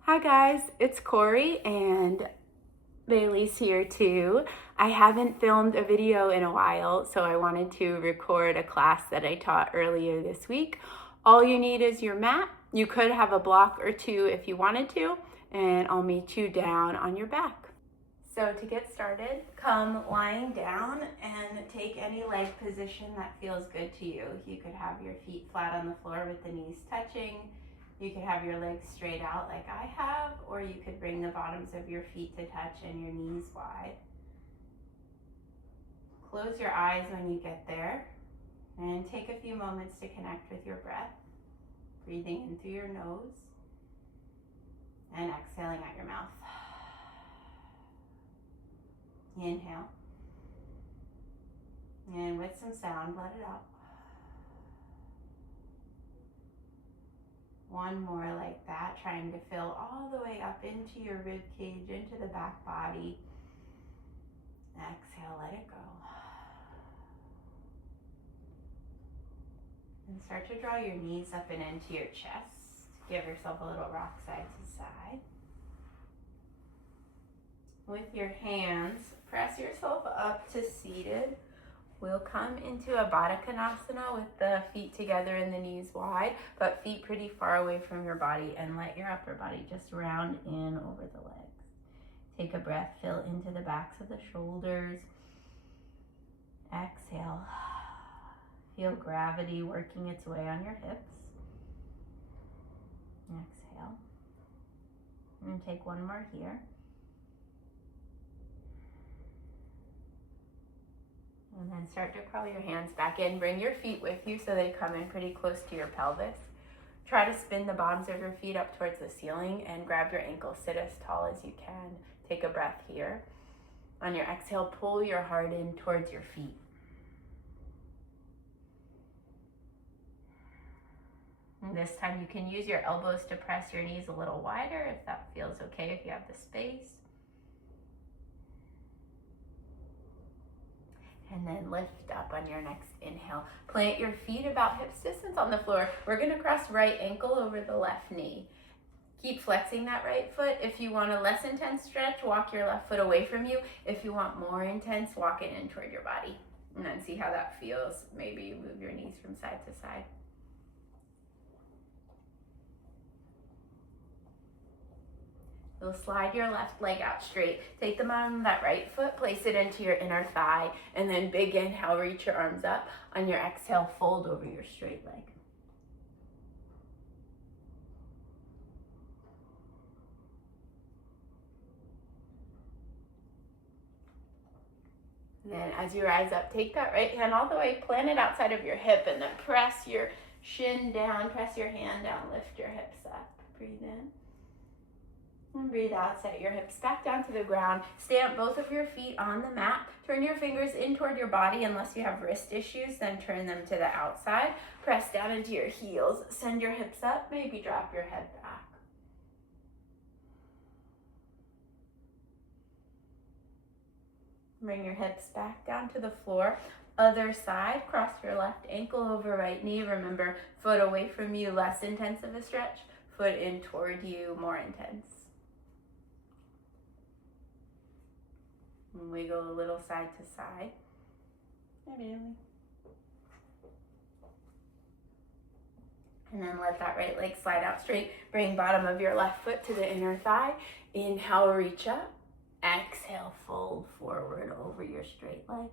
Hi guys, it's Corey and Bailey's here too. I haven't filmed a video in a while, so I wanted to record a class that I taught earlier this week. All you need is your mat. You could have a block or two if you wanted to, and I'll meet you down on your back. So to get started, come lying down and take any leg position that feels good to you. You could have your feet flat on the floor with the knees touching. You could have your legs straight out like I have, or you could bring the bottoms of your feet to touch and your knees wide. Close your eyes when you get there and take a few moments to connect with your breath, breathing in through your nose and exhaling out your mouth. Inhale, and with some sound, let it out. One more like that, trying to fill all the way up into your rib cage, into the back body. Exhale, let it go. And start to draw your knees up and into your chest. Give yourself a little rock side to side. With your hands, press yourself up to seated. We'll come into a Baddha Konasana with the feet together and the knees wide, but feet pretty far away from your body, and let your upper body just round in over the legs. Take a breath, fill into the backs of the shoulders. Exhale. Feel gravity working its way on your hips. Exhale. And take one more here. And then start to crawl your hands back in. Bring your feet with you so they come in pretty close to your pelvis. Try to spin the bottoms of your feet up towards the ceiling and grab your ankles. Sit as tall as you can. Take a breath here. On your exhale, pull your heart in towards your feet. And this time you can use your elbows to press your knees a little wider if that feels okay, if you have the space. And then lift up on your next inhale. Plant your feet about hips distance on the floor. We're gonna cross right ankle over the left knee. Keep flexing that right foot. If you want a less intense stretch, walk your left foot away from you. If you want more intense, walk it in toward your body. And then see how that feels. Maybe you move your knees from side to side. You'll slide your left leg out straight. Take the bottom of that right foot, place it into your inner thigh, and then big inhale, reach your arms up. On your exhale, fold over your straight leg. And then as you rise up, take that right hand all the way, plant it outside of your hip, and then press your shin down, press your hand down, lift your hips up. Breathe in. And breathe out, set your hips back down to the ground. Stamp both of your feet on the mat. Turn your fingers in toward your body. Unless you have wrist issues, then turn them to the outside. Press down into your heels. Send your hips up. Maybe drop your head back. Bring your hips back down to the floor. Other side, cross your left ankle over right knee. Remember, foot away from you, less intense of a stretch. Foot in toward you, more intense. And wiggle a little side to side. And then let that right leg slide out straight. Bring bottom of your left foot to the inner thigh. Inhale, reach up. Exhale, fold forward over your straight leg.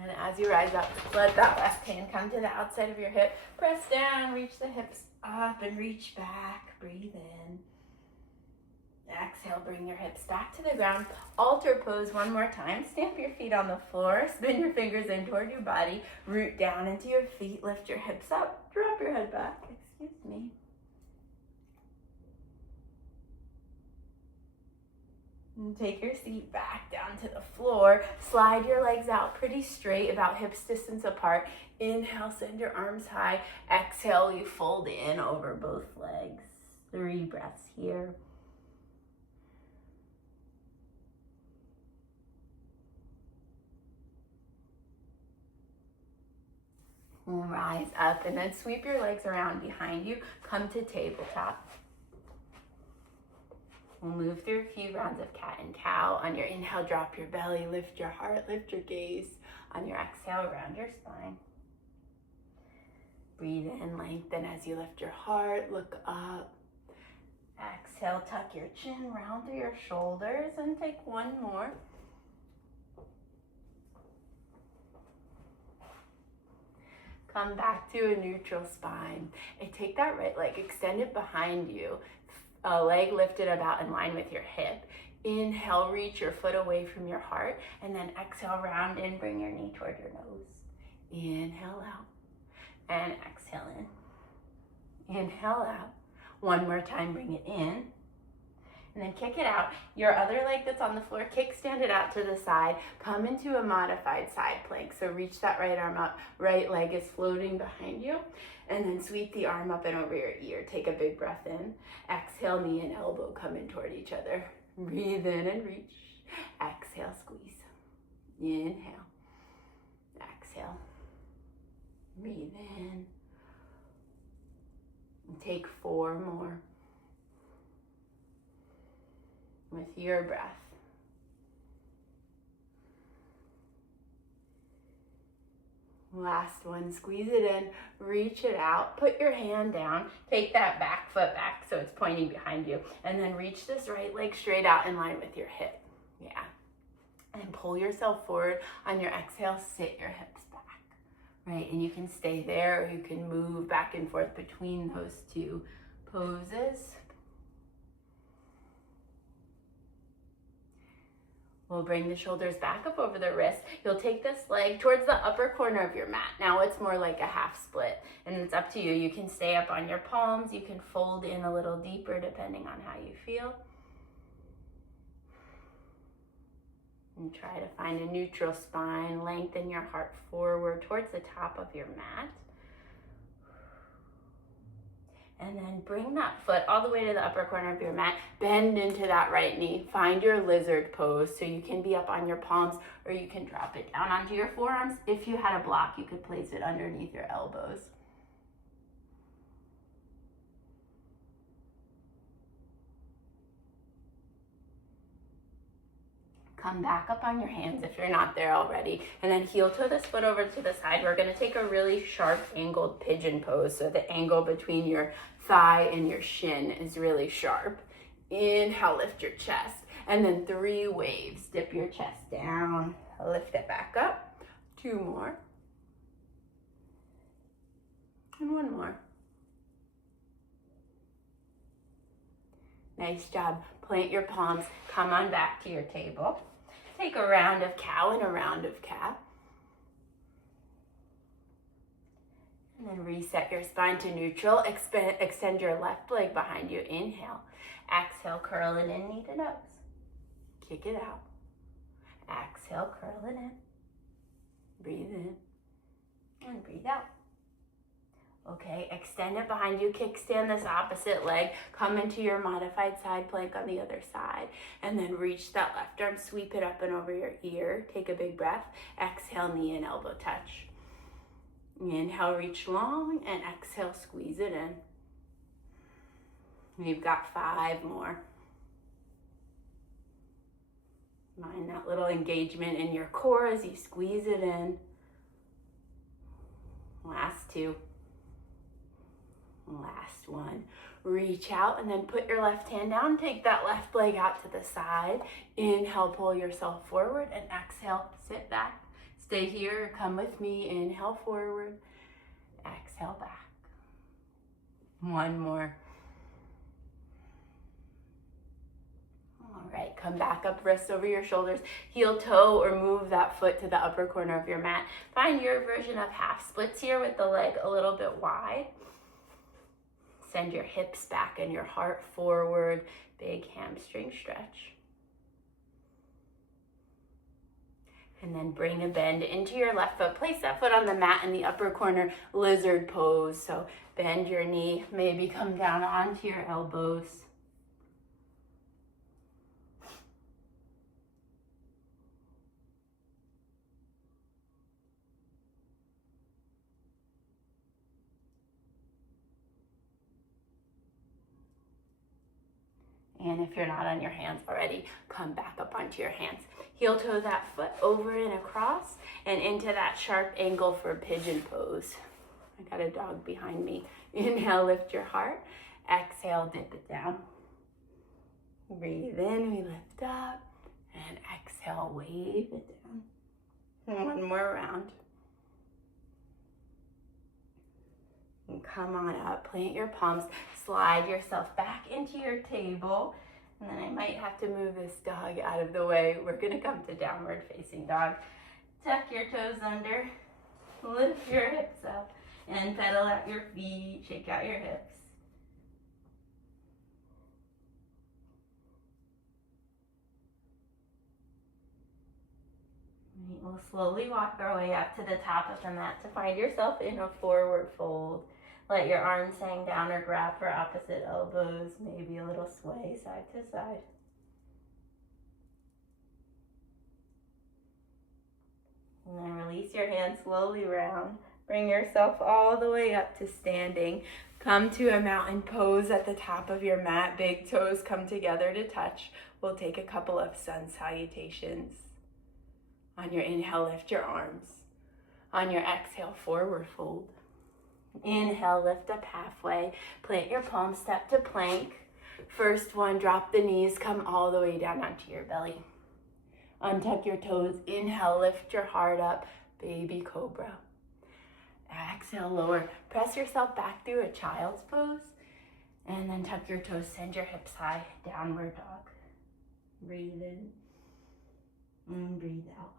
And as you rise up, let that left hand come to the outside of your hip. Press down, reach the hips up and reach back. Breathe in. Exhale, bring your hips back to the ground. Altar pose one more time. Stamp your feet on the floor. Spin your fingers in toward your body. Root down into your feet. Lift your hips up. Drop your head back. Excuse me. And take your seat back down to the floor. Slide your legs out pretty straight, about hips distance apart. Inhale, send your arms high. Exhale, you fold in over both legs. 3 breaths here. Rise up and then sweep your legs around behind you. Come to tabletop. We'll move through a few rounds of cat and cow. On your inhale, drop your belly, lift your heart, lift your gaze. On your exhale, round your spine. Breathe in, lengthen as you lift your heart, look up. Exhale, tuck your chin, round through your shoulders, and take one more. Come back to a neutral spine. And take that right leg, extend it behind you. Leg lifted about in line with your hip. Inhale, reach your foot away from your heart, and then exhale, round in, bring your knee toward your nose. Inhale out, and exhale in. Inhale out. One more time, bring it in, and then kick it out. Your other leg that's on the floor, kickstand it out to the side. Come into a modified side plank. So reach that right arm up, right leg is floating behind you, and then sweep the arm up and over your ear. Take a big breath in. Exhale, knee and elbow come in toward each other. Breathe in and reach. Exhale, squeeze. Inhale. Exhale. Breathe in. And take 4 more. With your breath. Last one, squeeze it in, reach it out, put your hand down, take that back foot back so it's pointing behind you, and then reach this right leg straight out in line with your hip. Yeah. And pull yourself forward. On your exhale, sit your hips back, right? And you can stay there, or you can move back and forth between those two poses. We'll bring the shoulders back up over the wrist. You'll take this leg towards the upper corner of your mat. Now it's more like a half split, and it's up to you. You can stay up on your palms. You can fold in a little deeper depending on how you feel. And try to find a neutral spine. Lengthen your heart forward towards the top of your mat. And then bring that foot all the way to the upper corner of your mat. Bend into that right knee. Find your lizard pose, so you can be up on your palms, or you can drop it down onto your forearms. If you had a block, you could place it underneath your elbows. Come back up on your hands if you're not there already, and then heel toe this foot over to the side. We're gonna take a really sharp angled pigeon pose, so the angle between your thigh and your shin is really sharp. Inhale, lift your chest, and then 3 waves. Dip your chest down, lift it back up. 2 more. And 1 more. Nice job. Plant your palms, come on back to your table. Take a round of cow and a round of cat. And then reset your spine to neutral. Extend your left leg behind you. Inhale. Exhale, curl it in, knee to nose. Kick it out. Exhale, curl it in. Breathe in and breathe out. Okay, extend it behind you, kickstand this opposite leg, come into your modified side plank on the other side, and then reach that left arm, sweep it up and over your ear. Take a big breath. Exhale, knee and elbow touch. Inhale, reach long, and exhale, squeeze it in. We've got 5 more. Mind that little engagement in your core as you squeeze it in. Last 2. Last one. Reach out and then put your left hand down. Take that left leg out to the side. Inhale, pull yourself forward, and exhale, sit back. Stay here, come with me. Inhale, forward. Exhale, back. 1 more. All right, come back up, wrists over your shoulders, heel toe, or move that foot to the upper corner of your mat. Find your version of half splits here with the leg a little bit wide. Send your hips back and your heart forward. Big hamstring stretch. And then bring a bend into your left foot. Place that foot on the mat in the upper corner, lizard pose. So bend your knee, maybe come down onto your elbows. And if you're not on your hands already, come back up onto your hands. Heel toe that foot over and across and into that sharp angle for pigeon pose. I got a dog behind me. Inhale, lift your heart. Exhale, dip it down. Breathe in, we lift up. And exhale, wave it down. One more round. And come on up, plant your palms, slide yourself back into your table. And then I might have to move this dog out of the way. We're gonna come to downward facing dog. Tuck your toes under, lift your hips up, and pedal out your feet, shake out your hips. We'll slowly walk our way up to the top of the mat to find yourself in a forward fold. Let your arms hang down or grab for opposite elbows, maybe a little sway side to side. And then release your hands slowly round. Bring yourself all the way up to standing. Come to a mountain pose at the top of your mat. Big toes come together to touch. We'll take a couple of sun salutations. On your inhale, lift your arms. On your exhale, forward fold. Inhale, lift up halfway. Plant your palms, step to plank. First one, drop the knees, come all the way down onto your belly. Untuck your toes. Inhale, lift your heart up. Baby cobra. Exhale, lower. Press yourself back through a child's pose. And then tuck your toes, send your hips high. Downward dog. Breathe in. And breathe out.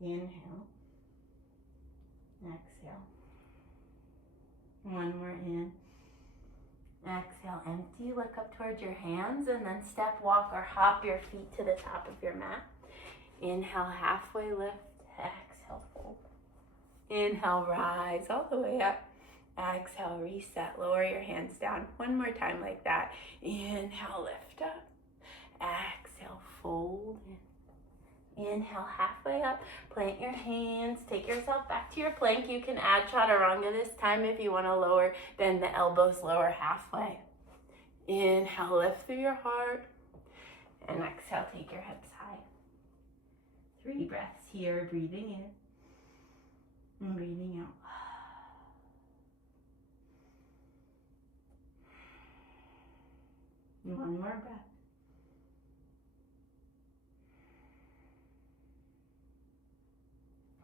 Inhale. Exhale. One more in. Exhale, empty. Look up towards your hands and then step, walk, or hop your feet to the top of your mat. Inhale, halfway lift. Exhale, fold. Inhale, rise all the way up. Exhale, reset. Lower your hands down. One more time like that. Inhale, lift up. Exhale, fold. Inhale, halfway up. Plant your hands. Take yourself back to your plank. You can add chaturanga this time if you want to lower, bend the elbows lower halfway. Inhale, lift through your heart. And exhale, take your hips high. 3 breaths here, breathing in and breathing out. One more breath.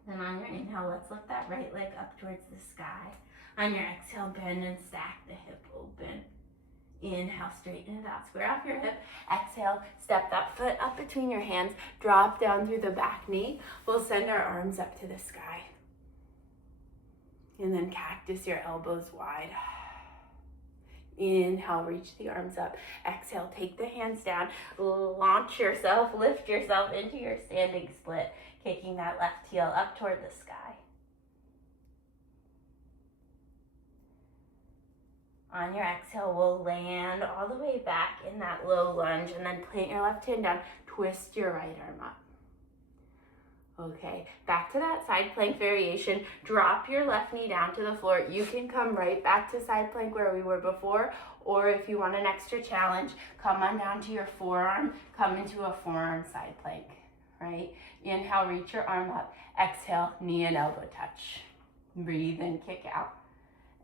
Then on your inhale, let's lift that right leg up towards the sky. On your exhale, bend and stack the hip open. Inhale, straighten it out, square off your hip. Exhale, step that foot up between your hands, drop down through the back knee. We'll send our arms up to the sky. And then cactus your elbows wide. Inhale, reach the arms up. Exhale, take the hands down, launch yourself, lift yourself into your standing split, kicking that left heel up toward the sky. On your exhale, we'll land all the way back in that low lunge and then plant your left hand down, twist your right arm up. Okay, back to that side plank variation. Drop your left knee down to the floor. You can come right back to side plank where we were before, or if you want an extra challenge, come on down to your forearm, come into a forearm side plank, right? Inhale, reach your arm up. Exhale, knee and elbow touch. Breathe in, kick out.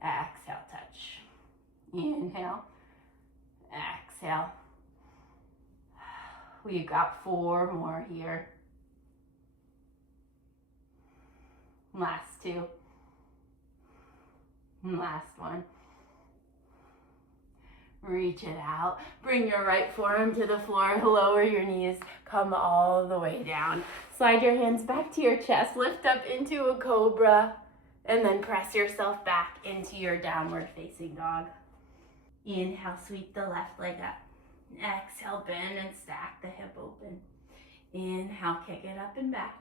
Exhale, touch. Inhale, exhale. We've got 4 more here. Last 2. Last one. Reach it out. Bring your right forearm to the floor. Lower your knees. Come all the way down. Slide your hands back to your chest. Lift up into a cobra. And then press yourself back into your downward facing dog. Inhale, sweep the left leg up. Exhale, bend and stack the hip open. Inhale, kick it up and back.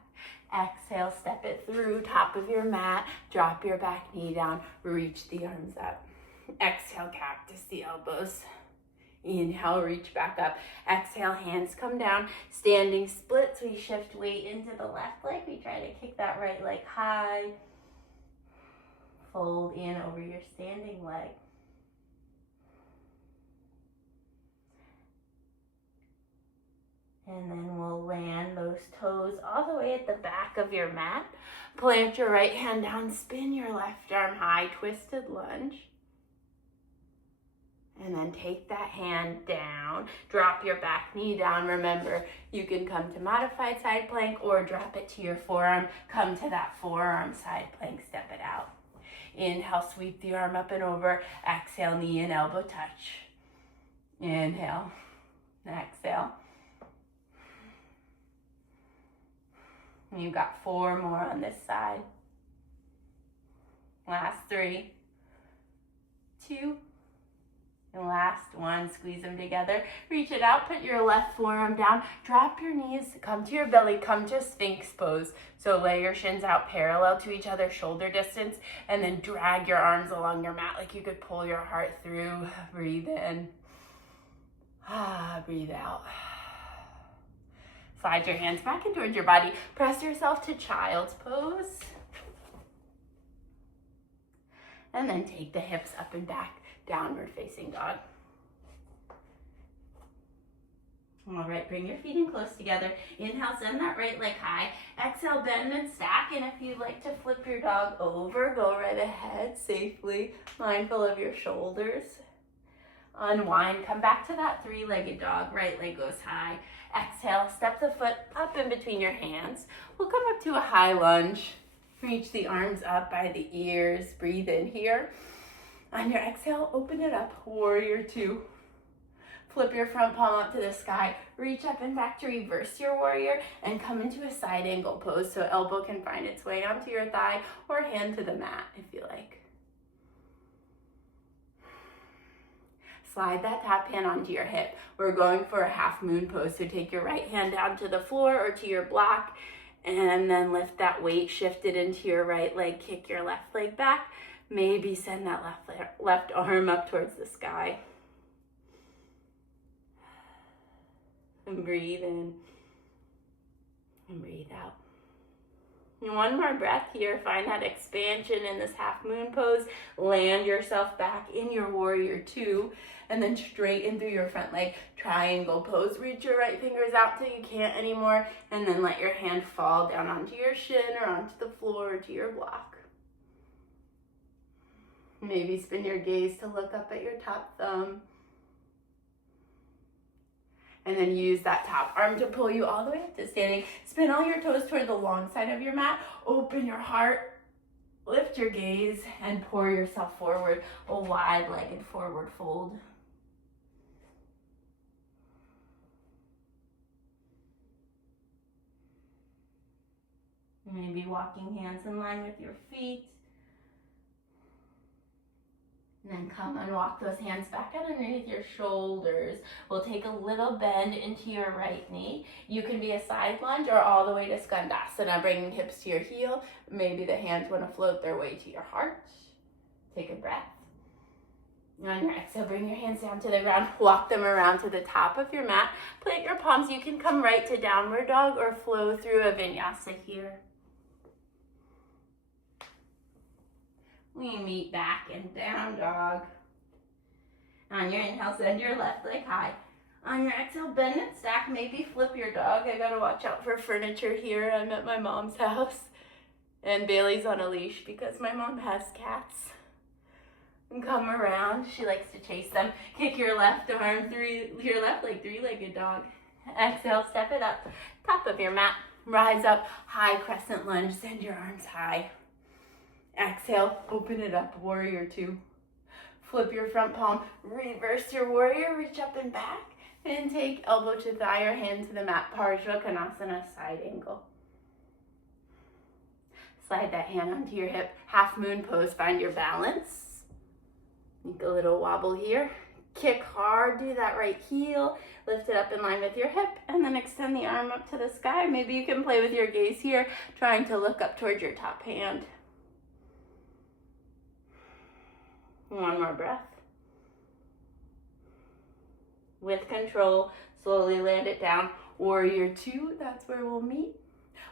Exhale, step it through top of your mat. Drop your back knee down. Reach the arms up. Exhale, cactus the elbows. Inhale, reach back up. Exhale, hands come down. Standing splits. We shift weight into the left leg. We try to kick that right leg high. Fold in over your standing leg. And then we'll land those toes all the way at the back of your mat. Plant your right hand down, spin your left arm high, twisted lunge. And then take that hand down, drop your back knee down. Remember, you can come to modified side plank or drop it to your forearm. Come to that forearm side plank, step it out. Inhale, sweep the arm up and over. Exhale, knee and elbow touch. Inhale, exhale. And you've got 4 more on this side. Last 3, 2, and last 1. Squeeze them together. Reach it out, put your left forearm down, drop your knees, come to your belly, come to Sphinx pose. So lay your shins out parallel to each other, shoulder distance, and then drag your arms along your mat like you could pull your heart through. Breathe in. Breathe out. Slide your hands back in towards your body. Press yourself to child's pose. And then take the hips up and back, downward facing dog. All right, bring your feet in close together. Inhale, send that right leg high. Exhale, bend and stack. And if you'd like to flip your dog over, go right ahead safely, mindful of your shoulders. Unwind, come back to that 3-legged dog. Right leg goes high. Exhale, step the foot up in between your hands. We'll come up to a high lunge. Reach the arms up by the ears. Breathe in here. On your exhale, open it up. Warrior 2. Flip your front palm up to the sky. Reach up and back to reverse your warrior and come into a side angle pose so elbow can find its way onto your thigh or hand to the mat if you like. Slide that top hand onto your hip. We're going for a half moon pose, so take your right hand down to the floor or to your block, and then lift that weight, shift it into your right leg, kick your left leg back. Maybe send that left arm up towards the sky. And breathe in and breathe out. And 1 more breath here. Find that expansion in this half moon pose. Land yourself back in your warrior 2 and then straighten through your front leg. Triangle pose. Reach your right fingers out till you can't anymore and then let your hand fall down onto your shin or onto the floor or to your block. Maybe spin your gaze to look up at your top thumb. And then use that top arm to pull you all the way up to standing. Spin all your toes toward the long side of your mat. Open your heart. Lift your gaze and pour yourself forward. A wide-legged forward fold. Maybe walking hands in line with your feet. And then come and walk those hands back underneath your shoulders. We'll take a little bend into your right knee. You can be a side lunge or all the way to Skandasana, bringing hips to your heel. Maybe the hands want to float their way to your heart. Take a breath. On your exhale, bring your hands down to the ground. Walk them around to the top of your mat. Plant your palms. You can come right to downward dog or flow through a vinyasa here. We meet back and down dog. On your inhale, send your left leg high. On your exhale, bend and stack. Maybe flip your dog. I gotta watch out for furniture here. I'm at my mom's house. And Bailey's on a leash because my mom has cats. And come around. She likes to chase them. Kick your left arm, your left leg, 3-legged dog. Exhale, step it up. Top of your mat. Rise up, high crescent lunge. Send your arms high. Exhale, open it up, warrior 2. Flip your front palm, reverse your warrior, reach up and back, and take elbow to thigh or hand to the mat, Parsvakonasana, side angle. Slide that hand onto your hip, half moon pose, find your balance. Make a little wobble here. Kick hard, do that right heel, lift it up in line with your hip, and then extend the arm up to the sky. Maybe you can play with your gaze here, trying to look up towards your top hand. 1 more breath. With control, slowly land it down. Warrior 2, that's where we'll meet.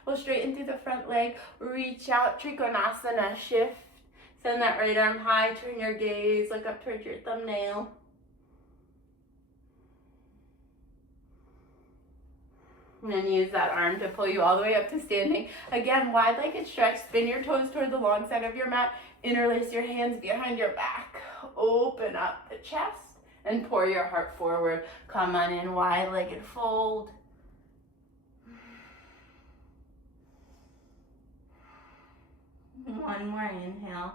We'll straighten through the front leg, reach out, Trikonasana, shift. Send that right arm high, turn your gaze, look up towards your thumbnail. And then use that arm to pull you all the way up to standing. Again, wide-legged stretch. Spin your toes toward the long side of your mat. Interlace your hands behind your back. Open up the chest and pour your heart forward. Come on in, wide-legged fold. One more inhale.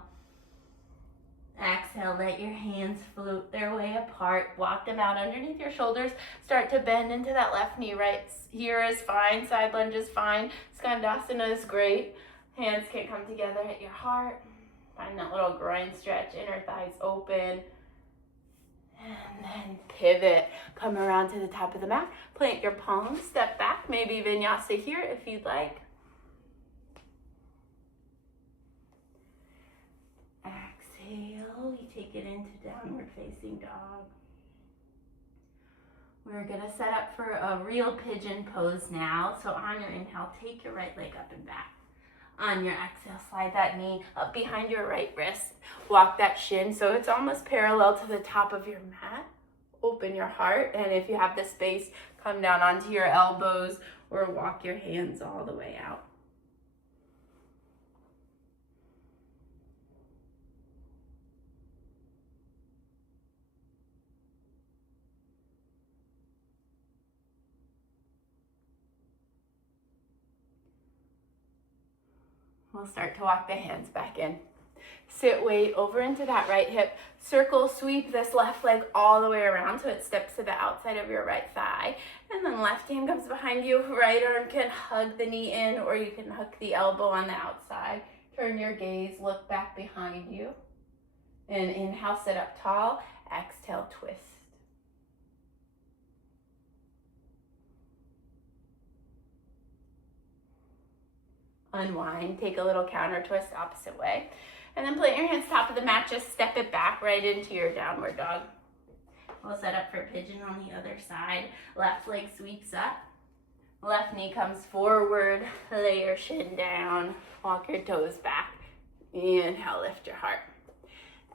Exhale, let your hands float their way apart. Walk them out underneath your shoulders. Start to bend into that left knee. Right here is fine. Side lunge is fine. Skandasana is great. Hands can come together at your heart. Find that little groin stretch, inner thighs open. And then pivot. Come around to the top of the mat. Plant your palms. Step back. Maybe Vinyasa here if you'd like. Exhale, you take it into downward facing dog. We're gonna set up for a real pigeon pose now. So on your inhale, take your right leg up and back. On your exhale, slide that knee up behind your right wrist. Walk that shin so it's almost parallel to the top of your mat. Open your heart, and if you have the space, come down onto your elbows or walk your hands all the way out. We'll start to walk the hands back in. Sit weight over into that right hip. Circle, sweep this left leg all the way around so it steps to the outside of your right thigh. And then left hand comes behind you. Right arm can hug the knee in, or you can hook the elbow on the outside. Turn your gaze, look back behind you. And inhale, sit up tall. Exhale, twist. Unwind, take a little counter twist opposite way. And then plant your hands top of the mat, just step it back right into your downward dog. We'll set up for pigeon on the other side. Left leg sweeps up. Left knee comes forward. Lay your shin down. Walk your toes back. Inhale, lift your heart.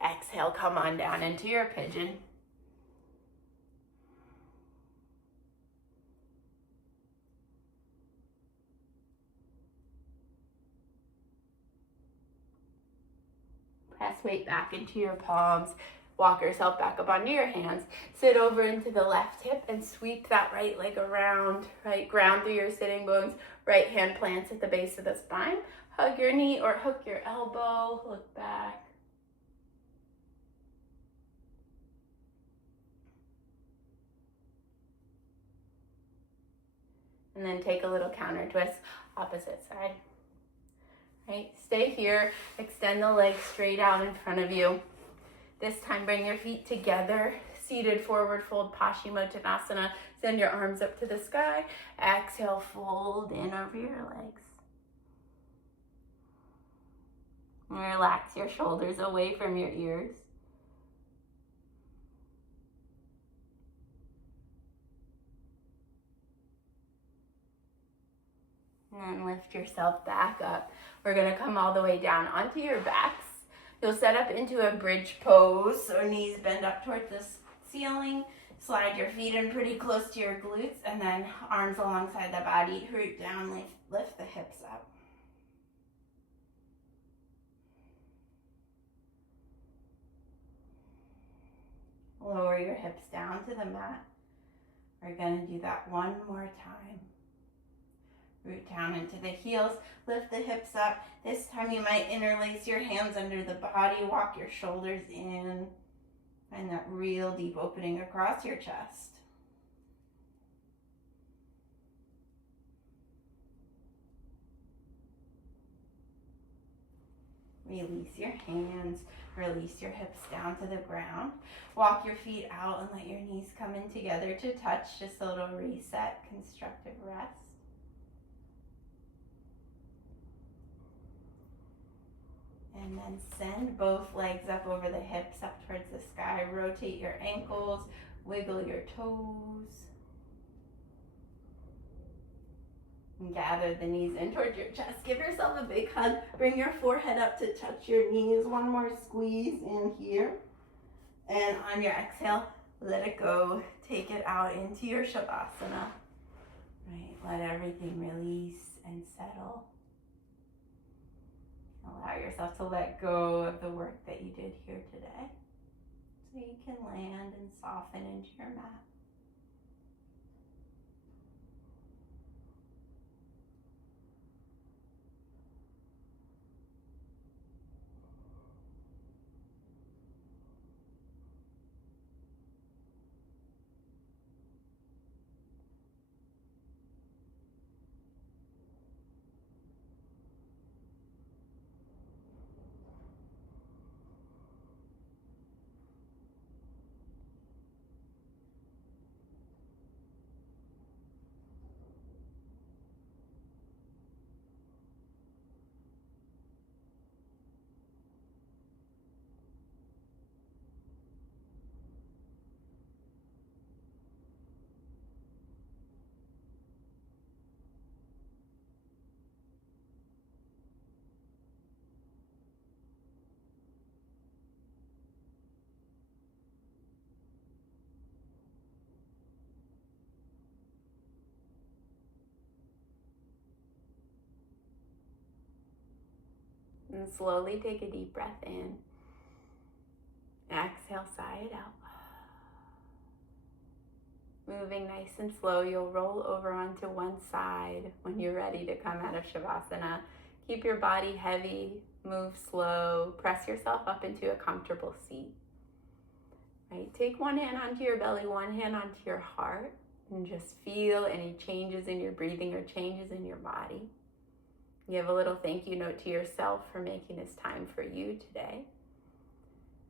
Exhale, come on down into your pigeon. Press weight back into your palms. Walk yourself back up onto your hands. Sit over into the left hip and sweep that right leg around. Right ground through your sitting bones. Right hand plants at the base of the spine. Hug your knee or hook your elbow. Look back. And then take a little counter twist, opposite side. Right, stay here, extend the legs straight out in front of you. This time bring your feet together, seated forward fold, Paschimottanasana. Send your arms up to the sky. Exhale, fold in over your legs. Relax your shoulders away from your ears. And then lift yourself back up. We're gonna come all the way down onto your backs. You'll set up into a bridge pose, so knees bend up towards the ceiling. Slide your feet in pretty close to your glutes, and then arms alongside the body. Root down, lift the hips up. Lower your hips down to the mat. We're gonna do that one more time. Root down into the heels, lift the hips up. This time you might interlace your hands under the body, walk your shoulders in. Find that real deep opening across your chest. Release your hands, release your hips down to the ground. Walk your feet out and let your knees come in together to touch. Just a little reset, constructive rest. And then send both legs up over the hips, up towards the sky. Rotate your ankles, wiggle your toes. And gather the knees in towards your chest. Give yourself a big hug. Bring your forehead up to touch your knees. One more squeeze in here. And on your exhale, let it go. Take it out into your Shavasana. Right, let everything release and settle. Allow yourself to let go of the work that you did here today, so you can land and soften into your mat. And slowly take a deep breath in. Exhale, sigh it out. Moving nice and slow, you'll roll over onto one side when you're ready to come out of Shavasana. Keep your body heavy, move slow, press yourself up into a comfortable seat. Right, take one hand onto your belly, one hand onto your heart, and just feel any changes in your breathing or changes in your body. Give a little thank you note to yourself for making this time for you today.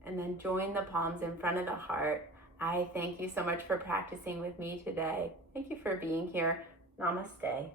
And then join the palms in front of the heart. I thank you so much for practicing with me today. Thank you for being here. Namaste.